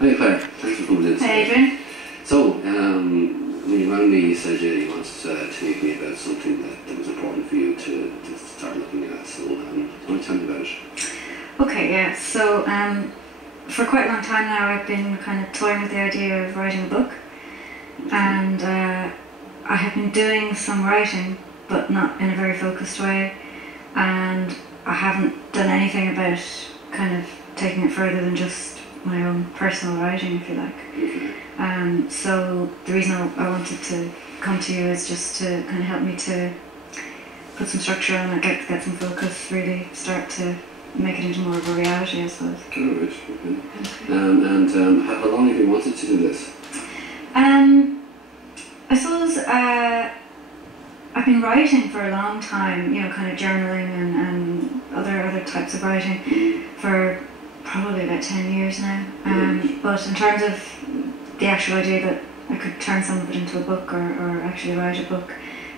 Hi Claire, thanks for coming in. Hi Adrian. So, when you rang me, you said you wanted to meet me about something that was important for you to start looking at. So, do you want to tell me about it? Okay, yeah. So, for quite a long time now, I've been kind of toying with the idea of writing a book, and I have been doing some writing, but not in a very focused way, and I haven't done anything about kind of taking it further than just my own personal writing, if you like. Okay. So the reason I wanted to come to you is just to kind of help me to put some structure on it, get some focus, really start to make it into more of a reality, I suppose. Alright, okay. And how long have you wanted to do this? I suppose I've been writing for a long time, you know, kind of journaling and other types of writing for probably about 10 years now. But in terms of the actual idea that I could turn some of it into a book or actually write a book,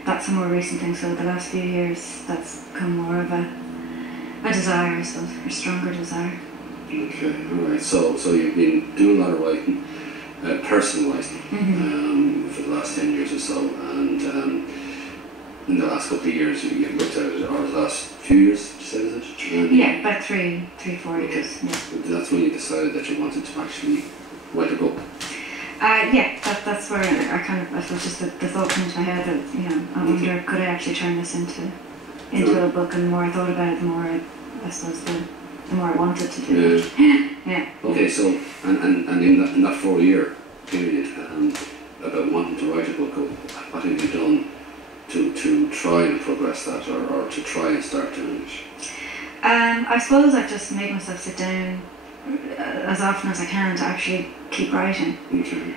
that's a more recent thing. So the last few years, that's become more of a desire, I suppose, or stronger desire. Okay, alright. So you've been doing a lot of writing, personal writing, for the last 10 years or so, and in the last couple of years you've looked at it, or the last few years, you said, is it? Yeah, about 3, 4 years. Okay. Yeah. That's when you decided that you wanted to actually write a book. Yeah, that's where I suppose just the thought came into my head that, you know, I wonder, could I actually turn this into a book? And the more I thought about it, the more I suppose the more I wanted to do it. Yeah. Okay, so and in that 4-year period, about wanting to write a book, what have you done to try and progress that, or to try and start doing it? I suppose I've just made myself sit down as often as I can to actually keep writing. Okay.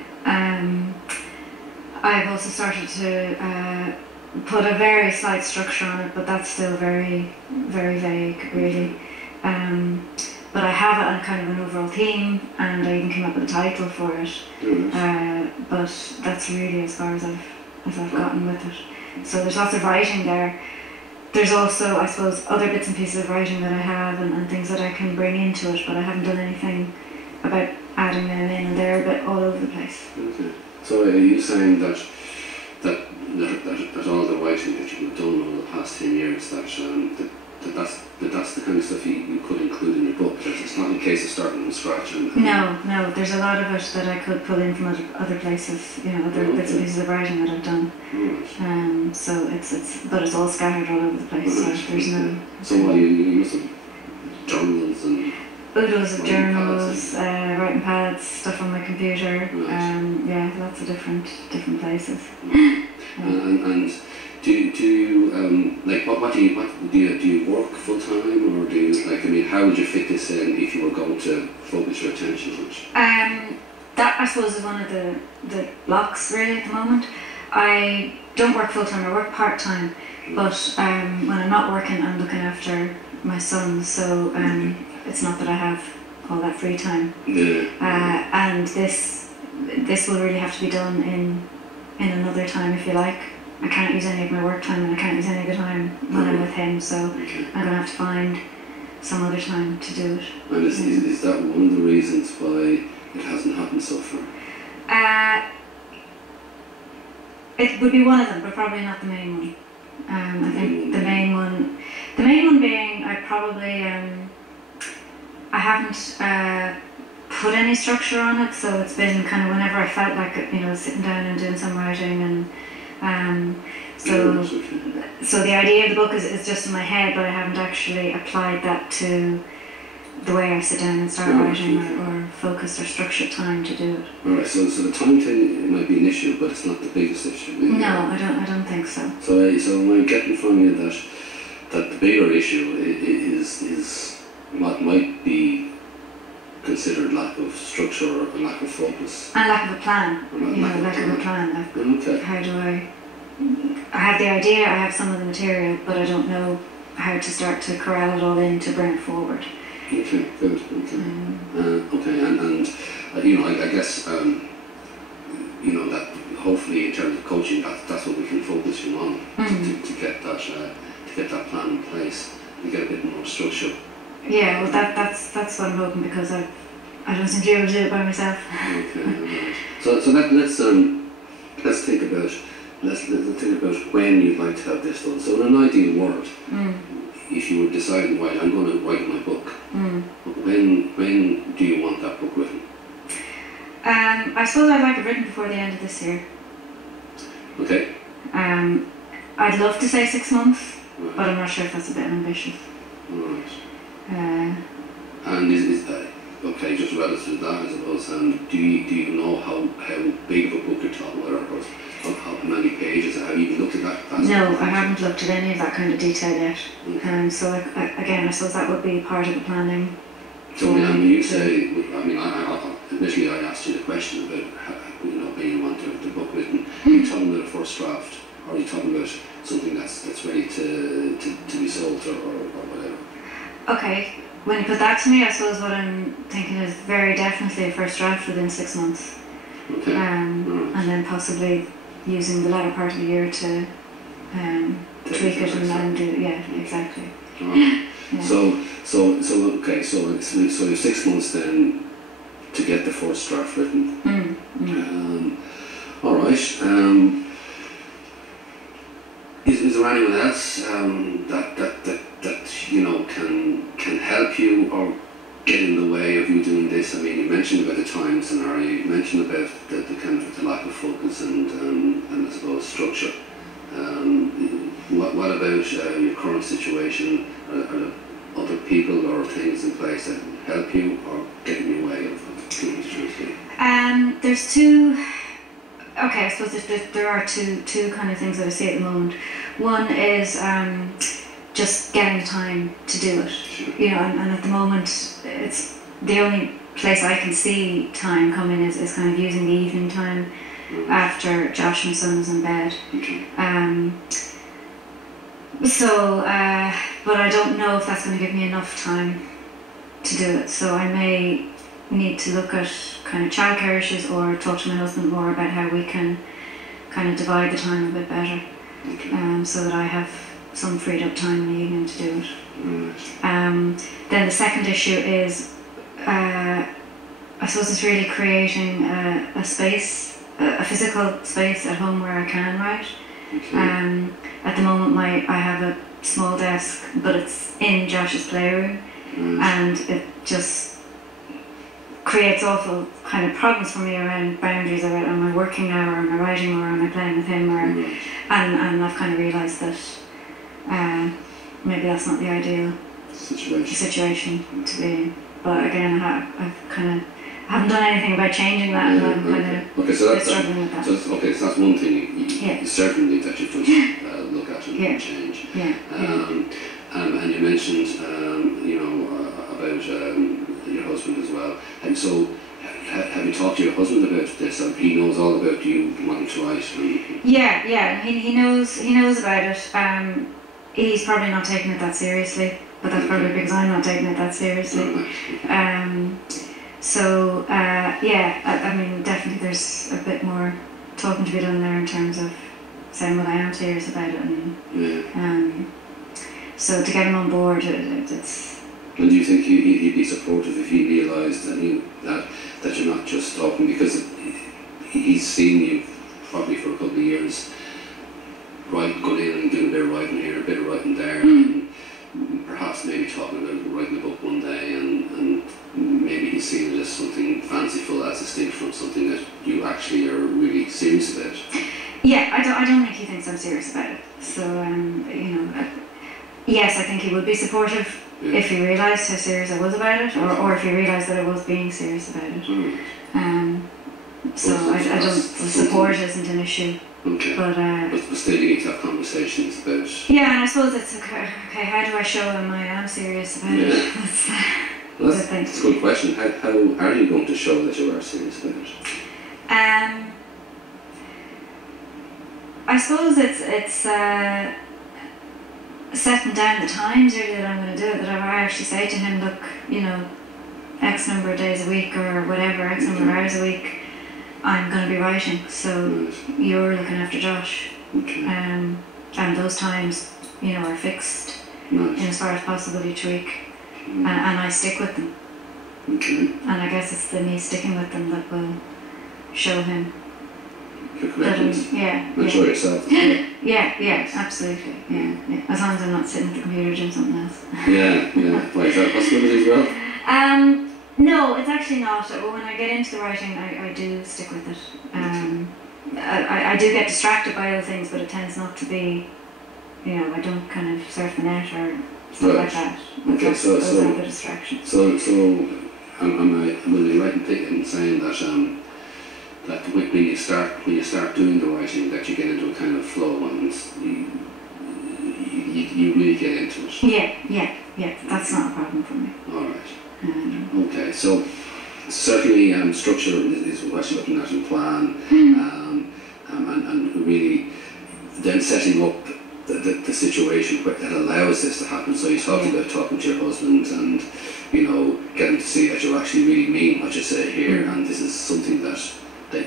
I've also started to put a very slight structure on it, but that's still very, very vague, really. But I have a kind of an overall theme, and I even came up with a title for it. But that's really as far as I've gotten with it. So there's lots of writing there. There's also, I suppose, other bits and pieces of writing that I have and things that I can bring into it, but I haven't done anything about adding them in, and they're a bit all over the place. Okay. So are you saying that all the writing that you've done over the past 10 years, that's the kind of stuff you could include in your book? It's not a case of starting from scratch? No, there's a lot of it that I could pull in from other places, you know, other bits and pieces of writing that I've done. Right. So it's all scattered all over the place. Right. So there's no. So what, you must have journals and oodles of journals, writing pads, stuff on my computer. Right. Yeah, lots of different places. And do you like what do you work full time, or do you, like, I mean, how would you fit this in if you were going to focus your attention on it? That I suppose is one of the blocks really at the moment. I don't work full time, I work part time, but when I'm not working, I'm looking after my son, so it's not that I have all that free time. Yeah. And this will really have to be done in another time, if you like. I can't use any of my work time, and I can't use any of the time when I'm with him, so Okay. I'm going to have to find some other time to do it. And is that one of the reasons why it hasn't happened so far? It would be one of them, but probably not the main one. I think the main one being I probably I haven't put any structure on it, so it's been kind of whenever I felt like it, you know, sitting down and doing some writing, and so the idea of the book is just in my head, but I haven't actually applied that to the way I sit down and start writing, or focused or structured time to do it. Alright, so the time thing might be an issue, but it's not the biggest issue. Maybe. No, I don't think so. So I'm getting from you that the bigger issue is what might be considered lack of structure or lack of focus. And lack of a plan. Lack of a plan. Like, okay. How do I have the idea, I have some of the material, but I don't know how to start to corral it all in to bring it forward. Okay, good. Okay. Okay, and you know, I guess you know that hopefully in terms of coaching, that's what we can focus you on to get that plan in place and get a bit more structure. Yeah, well that's what I'm hoping, because I've I don't seem to be able to do it by myself. Okay, right. So let's think about when you'd like to have this done. So in an ideal world, if you were deciding, right, I'm going to write my book, when do you want that book written? I suppose I'd like it written before the end of this year. Okay. I'd love to say 6 months, right. But I'm not sure if that's a bit ambitious. Right. And is okay, just relative to that, I suppose, do you know how big of a book you're talking about, or how many pages? Have you even looked at that? No, I haven't looked at any of that kind of detail yet. Okay. So again, I suppose that would be part of the planning. So when you say, initially I asked you the question about when you want the book written. Are you talking about a first draft, or are you talking about something that's ready to be sold or whatever? Okay. When you put that to me, I suppose what I'm thinking is very definitely a first draft within 6 months. Okay. And then possibly using the latter part of the year to tweak it and then do, exactly. Right. Yeah. So okay, so you have 6 months then to get the first draft written. All right. Is there anyone else that can help you or get in the way of you doing this? I mean, you mentioned about the time scenario. You mentioned about the kind of the lack of focus and I suppose structure. What about your current situation? Are there other people or things in place that help you or get in your way of doing this? There's two. Okay, I suppose there are two kind of things that I see at the moment. One is just getting the time to do it. Sure. And at the moment, it's the only place I can see time coming is kind of using the evening time after Josh and son is in bed. Okay. But I don't know if that's going to give me enough time to do it. So I may need to look at kind of childcare issues or talk to my husband more about how we can kind of divide the time a bit better. Okay. So that I have some freed up time in the evening to do it. Right. Then the second issue is, I suppose it's really creating a space, a physical space at home where I can write. Okay. At the moment I have a small desk, but it's in Josh's playroom, and it just creates awful kind of problems for me around boundaries about am I working now or am I writing or am I playing with him and I've kind of realised that maybe that's not the ideal situation to be in. But again, I haven't done anything about changing that, and I'm kind of struggling with that. So that's one thing you certainly that you've done look at and change. And you mentioned about your husband as well. And so have you talked to your husband about this? He knows all about you wanting to write. He knows about it. He's probably not taking it that seriously, but that's probably because I'm not taking it that seriously. I mean, definitely there's a bit more talking to be done there in terms of saying, well, I am serious about it, and so to get him on board, it's. And do you think he'd be supportive if he realised that you're not just talking, because he's seen you probably for a couple of years, going in and doing a bit of writing here, a bit of writing there, and perhaps maybe talking about writing a book one day, and maybe he's seen it as something fanciful, as distinct from something that you actually are really serious about. Yeah, I don't think he thinks I'm serious about it. So yes, I think he would be supportive if he realised how serious I was about it, or if he realised that I was being serious about it. So I don't. Support isn't an issue. Okay. But still you need to have conversations about. Yeah, and I suppose it's okay. How do I show him I am serious about it? That's a good question. How are you going to show that you are serious about it? I suppose it's setting down the times really that I'm going to do it. That I actually say to him, look, X number of days a week or whatever, X number of hours a week, I'm going to be writing. So you're looking after Josh. Okay. And those times, are fixed in as far as possible each week, and I stick with them. Okay. And I guess it's the me sticking with them that will show him. Your commitment. Yeah. And show yourself. Yeah, absolutely. Yeah. As long as I'm not sitting at the computer doing something else. Yeah. Why, is that a possibility as well? No, it's actually not. When I get into the writing, I do stick with it. I do get distracted by other things, but it tends not to be, I don't kind of surf the net or stuff like that. Okay, those are the distractions. So am I right in saying that that when you start doing the writing, that you get into a kind of flow and you really get into it? Yeah. That's not a problem for me. All right. Okay, so certainly structure is what you're looking at in plan, and really then setting up the situation that allows this to happen. So you talked about talking to your husband and getting to see that you actually really mean what you say here, and this is something that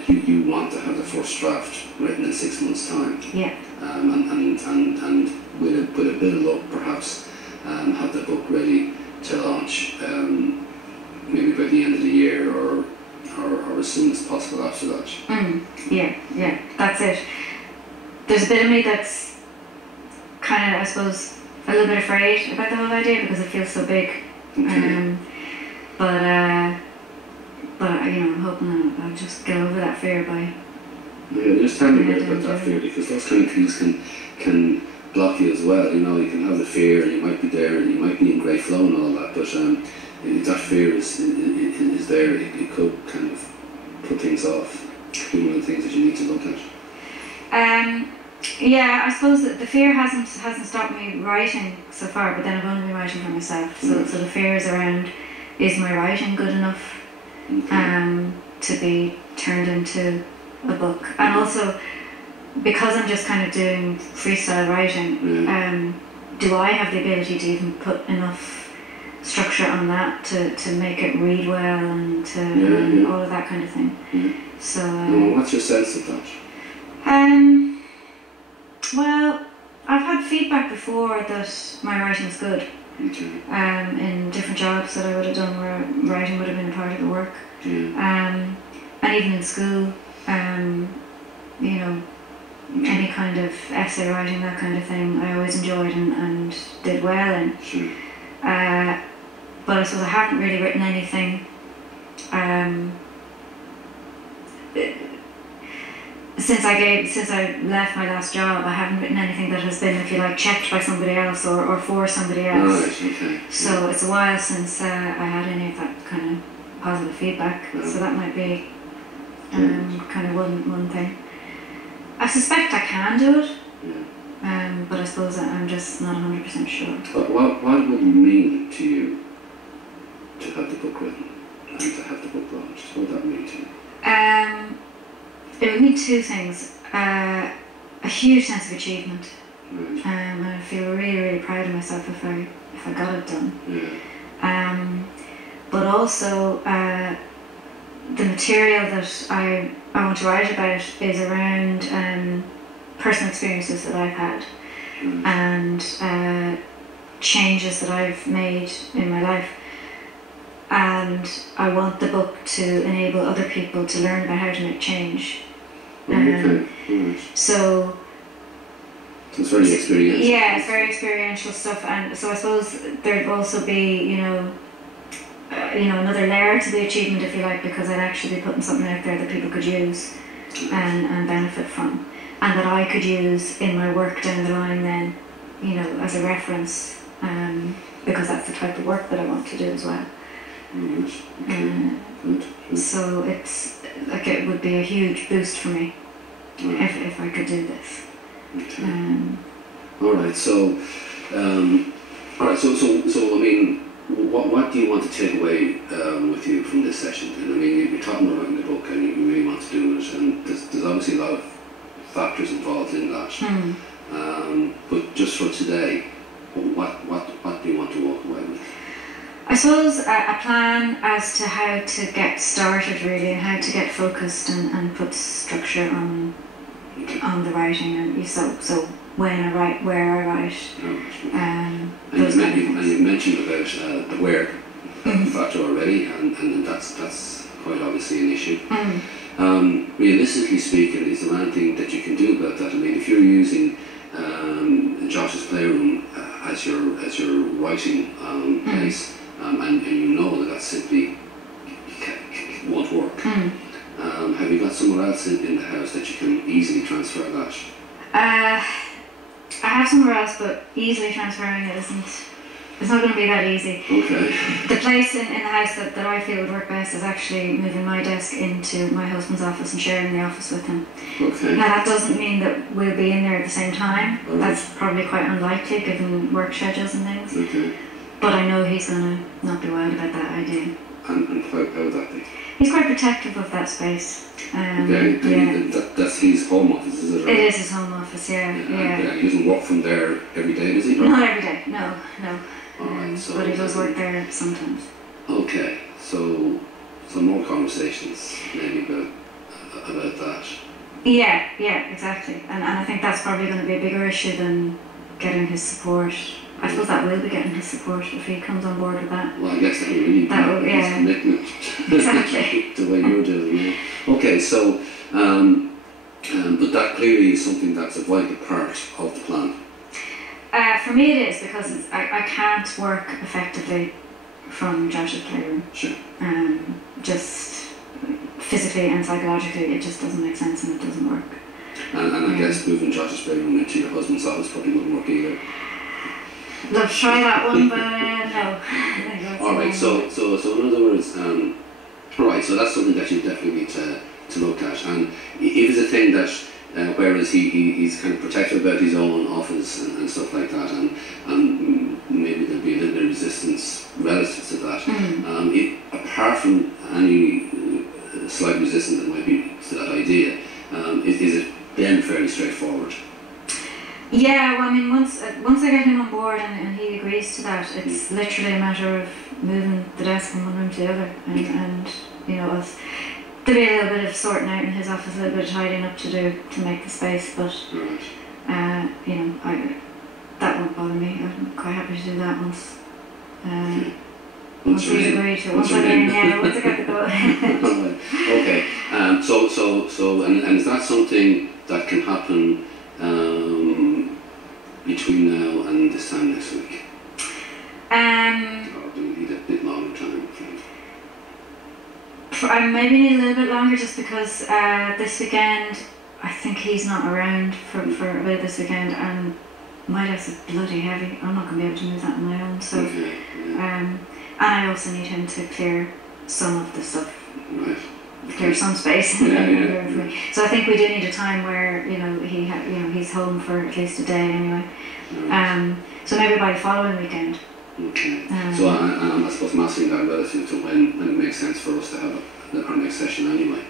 you want to have the first draft written in 6 months' time. Yeah. And with a bit of luck, perhaps have the book ready to launch maybe by the end of the year or as soon as possible after that. Yeah, that's it. There's a bit of me that's kind of, I suppose, a little bit afraid about the whole idea because it feels so big. Okay. But I'm hoping that I'll just get over that fear by. Yeah, just tell me a bit about that fear, because those kind of things can block you as well. You can have the fear, and you might be there, and you might be in great flow and all that, but if that fear is there, it could kind of put things off, doing the things that you need to look at. Yeah, I suppose that the fear hasn't stopped me writing so far, but then I've only been writing for myself. So the fear is around, is my writing good enough to be turned into a book? And also, because I'm just kind of doing freestyle writing, do I have the ability to even put enough structure on that to make it read well and all of that kind of thing? So what's your sense of that? Well, I've had feedback before that my writing's good. In different jobs that I would have done where writing would have been a part of the work. And even in school, any kind of essay writing, that kind of thing, I always enjoyed and did well in. But I suppose I haven't really written anything since I left my last job. I haven't written anything that has been, if you like, checked by somebody else or for somebody else. Right, okay. So it's a while since I had any of that kind of positive feedback. So that might be kind of one thing. I suspect I can do it, but I suppose I'm just not 100% sure. But what would it mean to you to have the book written and to have the book launched? What would that mean to you? It would mean two things. A huge sense of achievement. Right. And I feel really, really proud of myself if I got it done. But also, the material that I want to write about is around personal experiences that I've had and changes that I've made in my life. And I want the book to enable other people to learn about how to make change. So it's very experiential. Yeah, it's very experiential stuff, and so I suppose there'd also be, another layer to the achievement, if you like, because I'd actually be putting something out there that people could use and benefit from, and that I could use in my work down the line then, as a reference, because that's the type of work that I want to do as well. Good. So it's like it would be a huge boost for me if I could do this. All right. So I mean, what do you want to take away with you from this session? And I mean, you're talking about writing the book, and you really want to do it, and there's obviously a lot of factors involved in that. But just for today, what do you want to walk away with? I suppose a plan as to how to get started, really, and how to get focused and put structure on the writing, and so when I write, where I write, and you mentioned about the where factor already, and that's quite obviously an issue. Realistically speaking, is there anything that you can do about that? I mean, if you're using Josh's playroom as your writing place, and you know that simply won't work, have you got somewhere else in the house that you can easily transfer that? I have somewhere else, but easily transferring it isn't. It's not going to be that easy. Okay. The place in the house that I feel would work best is actually moving my desk into my husband's office and sharing the office with him. Okay. Now that doesn't mean that we'll be in there at the same time. Right. That's probably quite unlikely given work schedules and things. Okay. But I know he's going to not be wild about that idea. And how would that be? He's quite protective of that space. That's his home office, is it? It is his home office, yeah. He doesn't work from there every day, does he? Not every day, no. Alright, so, but he does work there sometimes. Okay, so some more conversations maybe about that. Yeah, exactly. And I think that's probably going to be a bigger issue than getting his support. I suppose that will be getting his support if he comes on board with that. Well, I guess that will really be his commitment. Exactly. The way you're doing it. Okay, so, but that clearly is something that's a vital part of the plan. For me it is, because I can't work effectively from Josh's playroom. Sure. Just physically and psychologically it just doesn't make sense and it doesn't work. And I guess moving Josh's playroom into your husband's office probably wouldn't work either. Love to try that one, but no. Alright, so in other words, alright, so that's something that you definitely need to look at. And if it's a thing that whereas he's kind of protective about his own office and stuff like that, and maybe there'll be a little bit of resistance relative to that. Apart from any slight resistance that might be to that idea, is it then fairly straightforward? Yeah, well, I mean, once I get him on board and he agrees to that, it's literally a matter of moving the desk from one room to the other, and you know, there'll be a little bit of sorting out in his office, a little bit of tidying up to do to make the space, but you know, that won't bother me. I'm quite happy to do that once he's agreed to it. Once I'm in, once I get the go. Okay, so and is that something that can happen between now and this time next week? Or do we need a bit longer time? I maybe need a little bit longer, just because this weekend I think he's not around for a bit this weekend, and my desk is bloody heavy. I'm not going to be able to move that on my own. So, and I also need him to clear some of the stuff. Right. Clear some space. So I think we do need a time where he's home for at least a day anyway. So maybe by the following weekend. Okay. So I suppose I'm asking that relative to when it makes sense for us to have our next session anyway.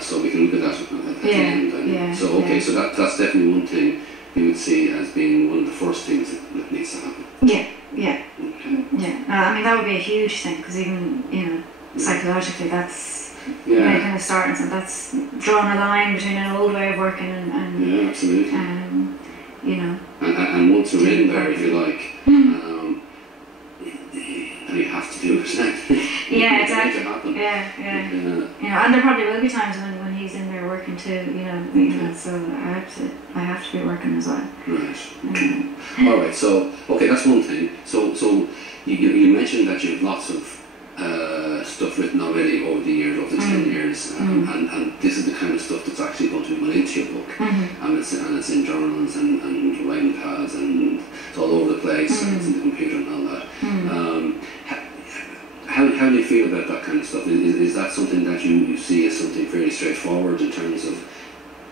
So we can look at that at the end. So okay, so that's definitely one thing you would see as being one of the first things that needs to happen. Yeah. Okay. Yeah. I mean, that would be a huge thing, because even psychologically that's making a start, and so that's drawing a line between an old way of working and absolutely. And once you're in there, if you like, you have to do it. Yeah, exactly. Yeah. And there probably will be times when he's in there working too. So I have to be working as well. Right. All right. So that's one thing. So you mentioned that you have lots of stuff written already over the years, over the 10 years, and this is the kind of stuff that's actually going to be put into your book, and it's in journals and writing pads, and it's all over the place, and it's in the computer and all that. How do you feel about that kind of stuff? Is that something that you see as something fairly straightforward in terms of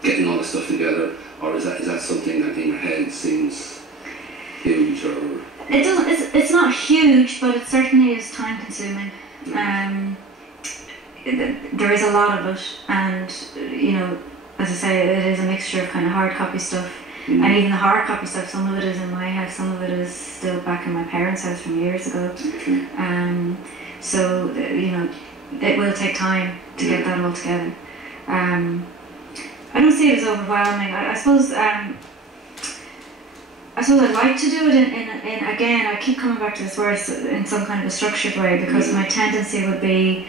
getting all the stuff together, or is that something that in your head seems huge? Or it doesn't. It's not huge, but it certainly is time consuming. There is a lot of it, and as I say, it is a mixture of kind of hard copy stuff, and even the hard copy stuff. Some of it is in my house, some of it is still back in my parents' house from years ago. So it will take time to get that all together. I don't see it as overwhelming. I suppose I suppose I'd like to do it in again, I keep coming back to this word, in some kind of a structured way, because my tendency would be,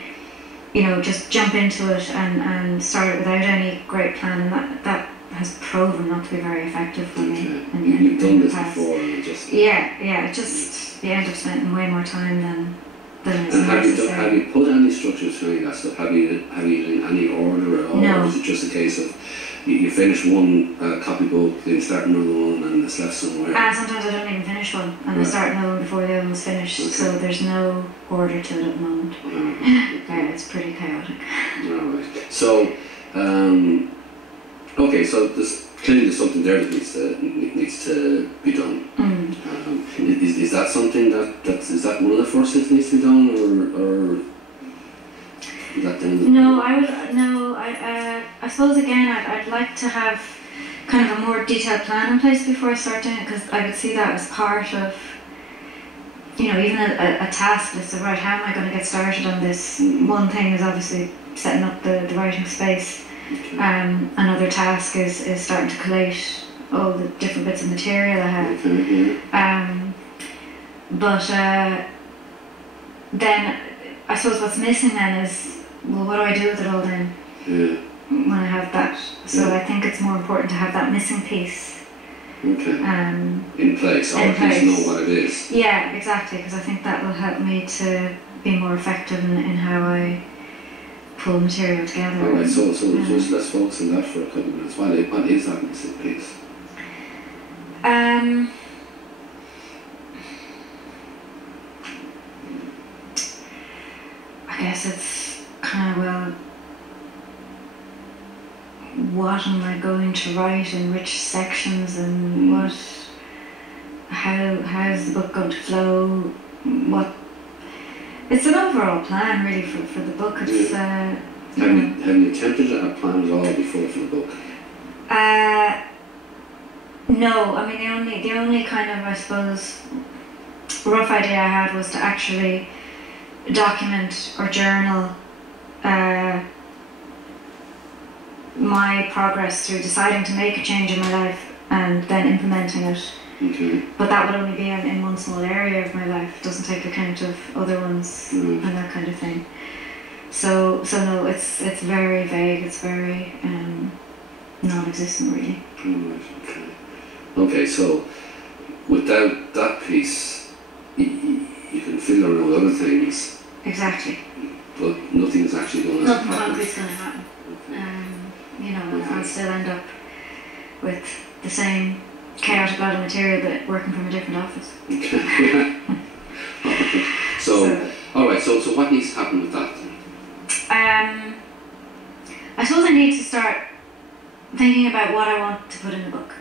you know, just jump into it and start it without any great plan, and that has proven not to be very effective for me. You've done this before, and it just... Yeah, just you end up spending way more time than is and necessary. have you put any structure to any of that stuff? Have you in any order at all? No. Or is it just a case of you finish one copybook, then you start another one, and it's left somewhere? Sometimes I don't even finish one, and I start another one before the other one's finished, so there's no order to it at the moment. Yeah, it's pretty chaotic. Alright. So, okay, so clearly there's something there that needs to be done. Is that something is that one of the first things that needs to be done, or is that then? No, I suppose again I'd like to have kind of a more detailed plan in place before I start doing it, because I would see that as part of, you know, even a task list of, right, how am I going to get started on this? One thing is obviously setting up the writing space. Another task is starting to collate all the different bits of material I have. But then I suppose what's missing then is, well, what do I do with it all then? When I have that. So I think it's more important to have that missing piece. In place, or at least know what it is. Yeah, exactly, because I think that will help me to be more effective in how I pull material together. Alright, so just let's focus on that for a couple of minutes. What is that missing piece? I guess it's kind of, well, what am I going to write in which sections, and how's the book going to flow, it's an overall plan really for the book. It's have you attempted a plan at all before for the book? No, I mean the only kind of, I suppose, rough idea I had was to actually document or journal my progress through deciding to make a change in my life and then implementing it. But that would only be in one small area of my life. It doesn't take account of other ones and that kind of thing. So no, it's very vague. It's very non-existent really. Okay, so without that piece, you can fiddle around with other things. Exactly. But nothing's actually going to happen. Nothing concrete's going to happen. You know, I'll still end up with the same chaotic lot of material, but working from a different office. So alright, so what needs to happen with that then? I suppose I need to start thinking about what I want to put in the book.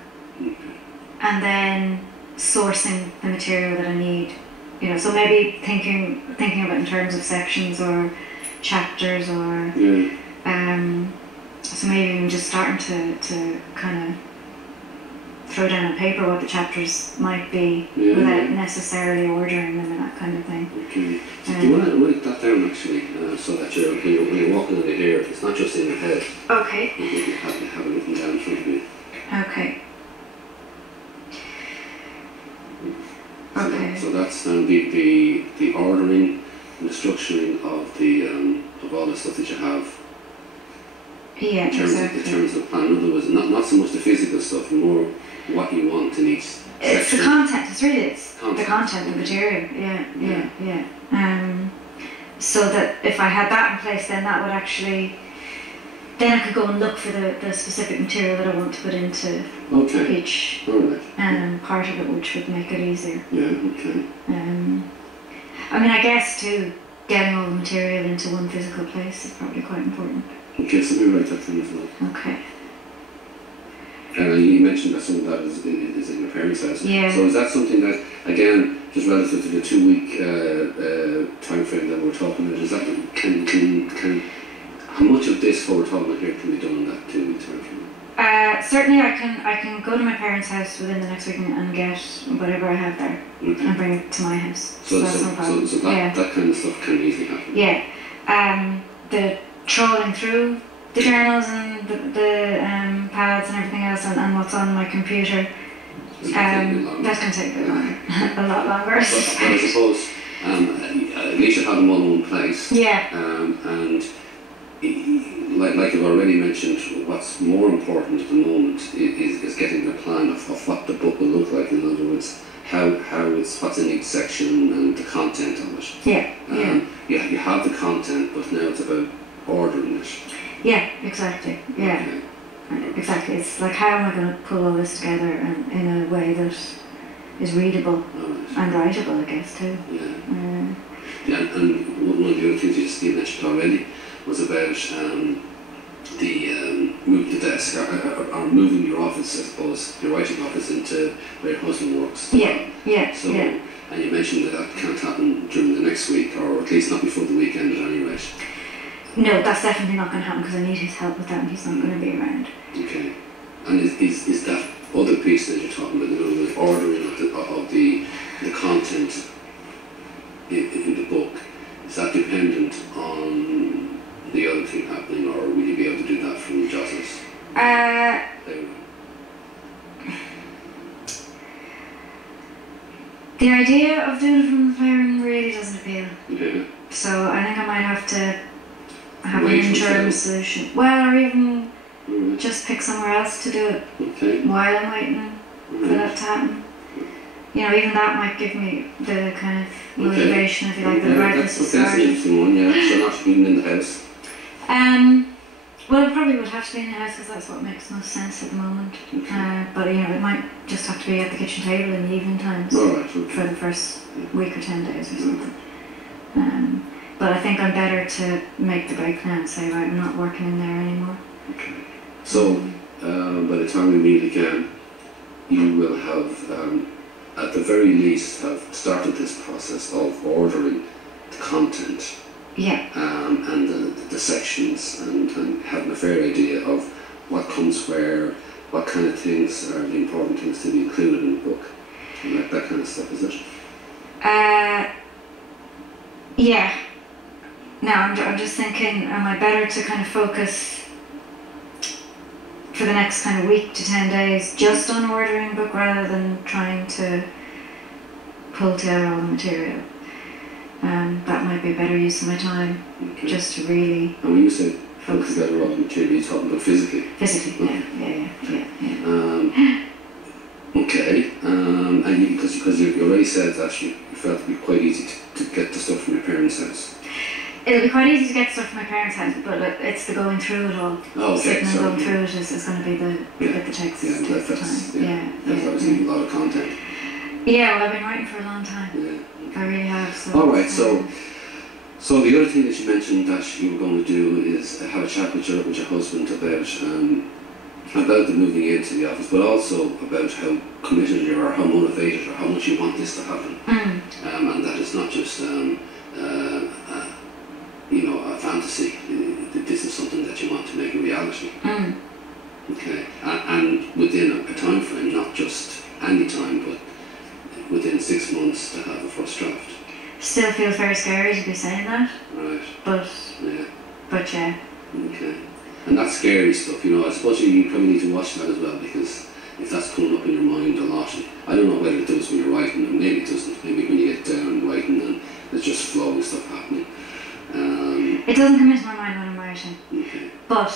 And then sourcing the material that I need. You know, so maybe thinking of it in terms of sections or chapters, or so maybe even just starting to kind of throw down on paper what the chapters might be without necessarily ordering them and that kind of thing. Okay. So do you want to write that down actually, so that when you're walking over here, it's not just in your head. Okay. You have it written down in front of you. Okay. Okay. So that's the ordering and the structuring of all the stuff that you have. Yeah, in terms of plan. In other words, not so much the physical stuff, more what you want in each section. It's the content. The content, the material. Yeah. So that if I had that in place, then that would actually, then I could go and look for the specific material that I want to put into each part of it, which would make it easier. Yeah. Okay. I mean, I guess too, getting all the material into one physical place is probably quite important. Okay, so let me write that down as well. Okay. You mentioned that some of that is in your parents' house. Yeah. So is that something that, again, just relative to the 2-week time frame that we're talking about, is that can how much of this what we're talking about here can be done in that 2-week time frame? Certainly, I can go to my parents' house within the next week and get whatever I have there and bring it to my house. So that's no problem. So that kind of stuff can easily happen. Yeah. The trawling through the journals and the pads and everything else and what's on my computer, That can take a bit longer, a lot longer. But I suppose at least you have them all in one place. Yeah. And like I've already mentioned, what's more important at the moment is getting a plan of what the book will look like. In other words, what's in each section and the content of it. Yeah. You have the content, but now it's about ordering it. Yeah, exactly. Yeah. Okay. Exactly. It's like, how am I going to pull all this together and in a way that is readable and writable, I guess, too. Yeah, and one of the other things you mentioned already was about the moving the desk, or moving your office, I suppose, your writing office into where your husband works. Yeah. So, and you mentioned that can't happen during the next week, or at least not before the weekend at any rate. No, that's definitely not going to happen because I need his help with that and he's not going to be around. Okay. And is that other piece that you're talking about, the ordering of the content in the book, is that dependent on the other thing happening, or will you be able to do that from Joss's? The idea of doing it from the playroom really doesn't appeal. Yeah. So I think I might have to have an interim solution. Well, or even just pick somewhere else to do it while I'm waiting for that to happen. You know, even that might give me the kind of motivation, if you like, the brightness to start. That's an interesting one, yeah. So not even in the house. Well, it probably would have to be in the house because that's what makes most sense at the moment. But you know, it might just have to be at the kitchen table in the evening times for the first week or 10 days or something. But I think I'm better to make the break now and say, right, I'm not working in there anymore. Okay. So by the time we meet again, you will have, at the very least, have started this process of ordering the content. Yeah. And the sections, and having a fair idea of what comes where, what kind of things are the important things to be included in the book, and that kind of stuff, is it? Yeah. Now I'm just thinking, am I better to kind of focus for the next kind of week to 10 days just on ordering the book rather than trying to pull together all the material? That might be a better use of my time, just to really. And when you say pull together all the material, you're talking about physically? Physically, yeah. Okay, and because you already said that you felt it would be quite easy to get the stuff from your parents' house. It'll be quite easy to get stuff from my parents' house, but it's the going through it all. Sitting and going through it is going to be the bit that takes the time. That's obviously a lot of content. Yeah, well, I've been writing for a long time. Yeah. I really have. So, alright, so the other thing that you mentioned that you were going to do is have a chat with your husband about the moving into the office, but also about how committed you are, how motivated, or how much you want this to happen. And that it's not just a fantasy. This is something that you want to make a reality. Okay, and within a time frame, not just any time, but within 6 months to have a first draft. Still feels very scary to be saying that. Right. But yeah. Okay. And that's scary stuff, I suppose you probably need to watch that as well, because if that's coming up in your mind a lot, I don't know whether it does when you're writing, and maybe it doesn't. Maybe when you get down and writing, and there's just flowing stuff happening. It doesn't come into my mind when I'm writing. Okay. But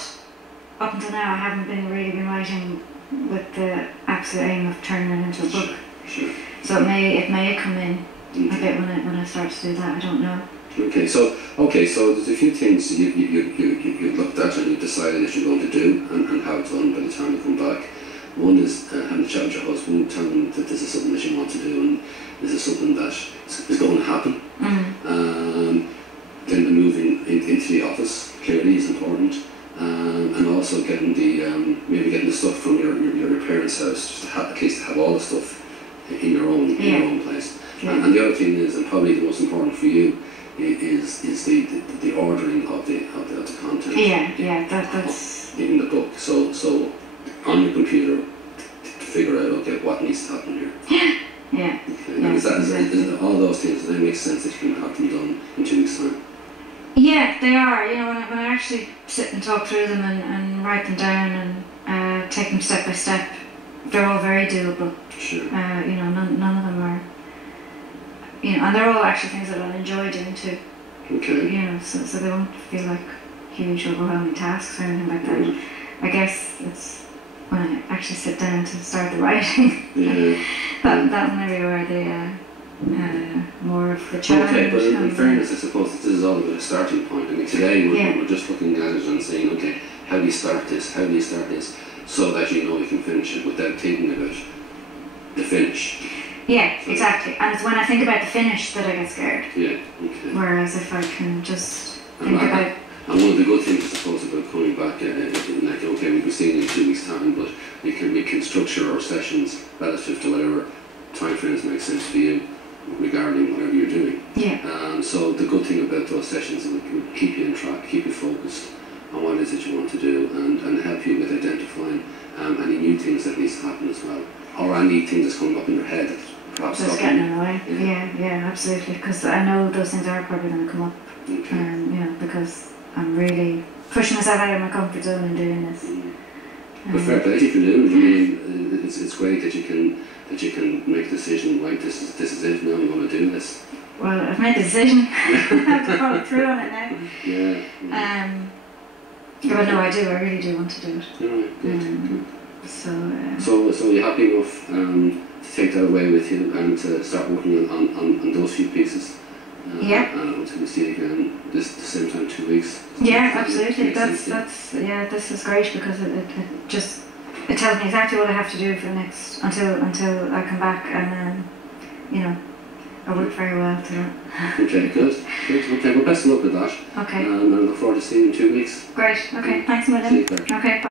up until now, I haven't really been writing with the absolute aim of turning it into a book. Sure. So it may come in a bit when I start to do that. I don't know. Okay, so there's a few things you looked at and you decided that you're going to do and have done by the time you come back. One is having a chat with your husband, telling him that this is something that you want to do and this is something that is going to happen. Then the moving into the office clearly is important, and also getting maybe getting the stuff from your parents' house, just to at least have all the stuff in your own place. Yeah. And the other thing is, and probably the most important for you, is the ordering of the content. That's in the book. So on your computer to figure out what needs to happen here. Yeah. Okay. And is all those things, do they make sense that you can have them done in 2 weeks' time? Yeah, they are. When I actually sit and talk through them and write them down and take them step by step, they're all very doable. Sure. You know, none of them are, you know, and they're all actually things that I'll enjoy doing too. Okay. You know, so they won't feel like huge overwhelming tasks or anything like that. Mm. I guess it's when I actually sit down to start the writing. Yeah. that maybe where the more of the challenge. Okay, but in fairness, I suppose this is all about a starting point. I mean, today we're just looking at it and saying, okay, how do you start this? How do you start this? So that you know you can finish it without thinking about the finish. Yeah, exactly. And it's when I think about the finish that I get scared. Yeah, okay. Whereas if I can just think about... And one of the good things, I suppose, about coming back, like, okay, we'll be seeing you in 2 weeks' time, but we can structure our sessions relative to whatever time frames make sense for you regarding whatever you're doing. Yeah. So the good thing about those sessions is it will keep you in track, keep you focused on what it is that you want to do, and help you with identifying any new things that needs to happen as well, or any things that's coming up in your head that perhaps just getting in the way. Yeah, absolutely. Because I know those things are probably going to come up. Okay. You know, because I'm really pushing myself out of my comfort zone and doing this. But fair play to you for doing it. I mean, it's great that you can make a decision, right? This is it. Now you want to do this. Well, I've made the decision. I have to follow through on it now. Yeah. But no, I do. I really do want to do it. Alright, good. So you're happy enough to take that away with you and to start working on those few pieces. Yeah. Until we see you again the same time, 2 weeks. Yeah, absolutely. That's this is great because it just tells me exactly what I have to do for the next until I come back, and you know, I work very well to that. Okay, good. Okay, well, best of luck with that. Okay. And I look forward to seeing you in 2 weeks. Great. Okay. Thanks a million. See you, Claire. Okay. Bye.